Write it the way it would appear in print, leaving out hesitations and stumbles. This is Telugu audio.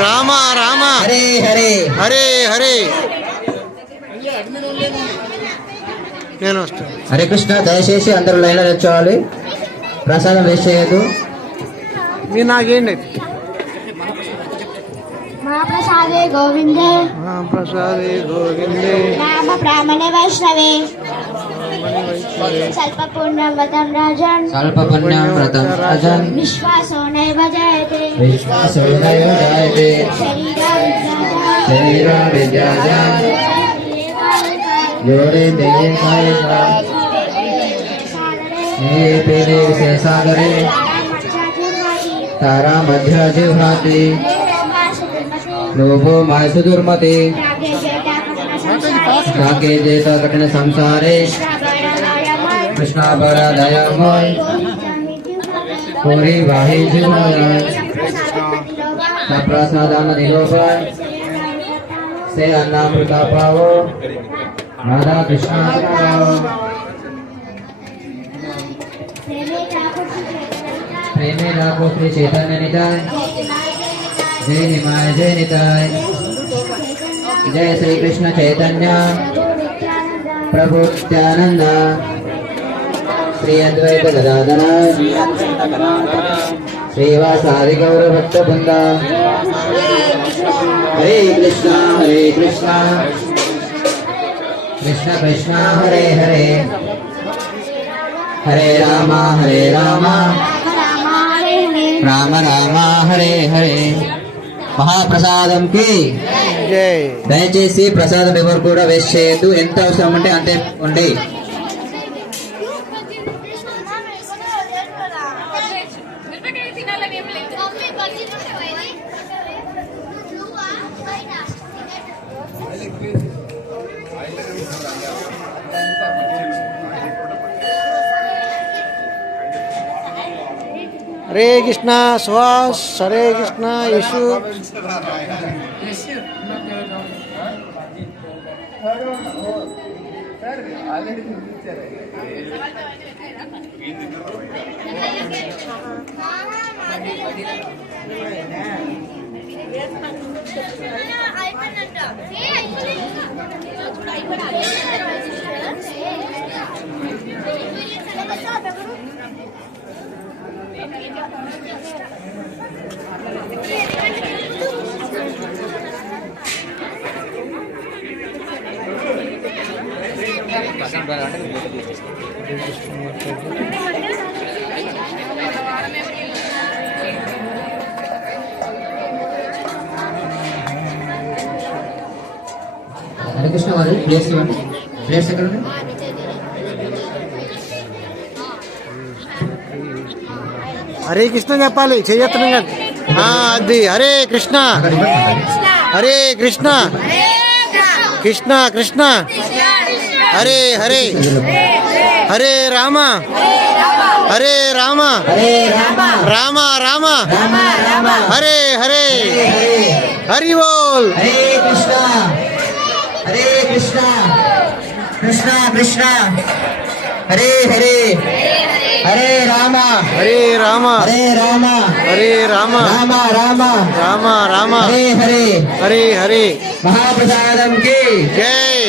రామ రామ హరే హరే హరే హరే. నేను వస్తాను. హరే కృష్ణ. దయచేసి అందరూ లైన్లో తెచ్చుకోవాలి. ప్రసాదం వేస్ట్ చేయొద్దు. మీరు నాకేంటి महाप्रसादे गोविंदे ప్రసాదే గోవిందే नाम ब्राह्मणे वैष्णवे स्वल्पपुण्यं व्रतं राजन् స్వల్పపుణ్యం వ్రతం రాజన్ विश्वासो नैव जयते విశ్వాసో నైవ జాయతే శరీరా విద్యాజాన్ యోరే దేయే కాయజా ఏ పేరే విశేషాగరే తారా మధ్య జిహ్వాతి లోభో మాయసు దుర్మతి కాకే చేత కఠిన సంసారే కృష్ణాపర దయామయ పూరి వాహి జీవనయ ప్రసాదాన నిలోపాయ से अन्नामृता पावो राधा कृष्ण प्रेमे राखो श्री चैतन्य निताय जय निमाय जय निताय जय श्री कृष्ण चैतन्य प्रभु नित्यानंद श्री अद्वैत गदाधर श्रीवासादि गौर भक्त वृंदा हरे कृष्णा कृष्ण कृष्ण हरे हरे हरे राम राम राम हरे हरे. మహాప్రసాదం కి జై. దయచేసి ప్రసాదం ఎవరు కూడా వేస్ట్ చేయొద్దు. ఎంత అవసరం అంటే అంతే ఉండి. హరే కృష్ణ సుహాస్. హరే కృష్ణ యశు. హరే కృష్ణ వారు ప్లేస్ ఇవ్వండి. ప్లేస్ ఎక్కడ ఉంది? హరే కృష్ణ చెప్పాలి. చెయ్యత్నం కదా. అది హరే కృష్ణ హరే కృష్ణ కృష్ణ కృష్ణ హరే హరే హరే రామ హరే రామ రామ రామ హరే హరే. హరి బోల్. హరే కృష్ణ కృష్ణ కృష్ణ హరే హరే హరే రామ హరే రామ హరే రామ హరే రామ రామ రామ రామ రామ హరే హరే. హరే హరే. మహాప్రసాదం కి జై.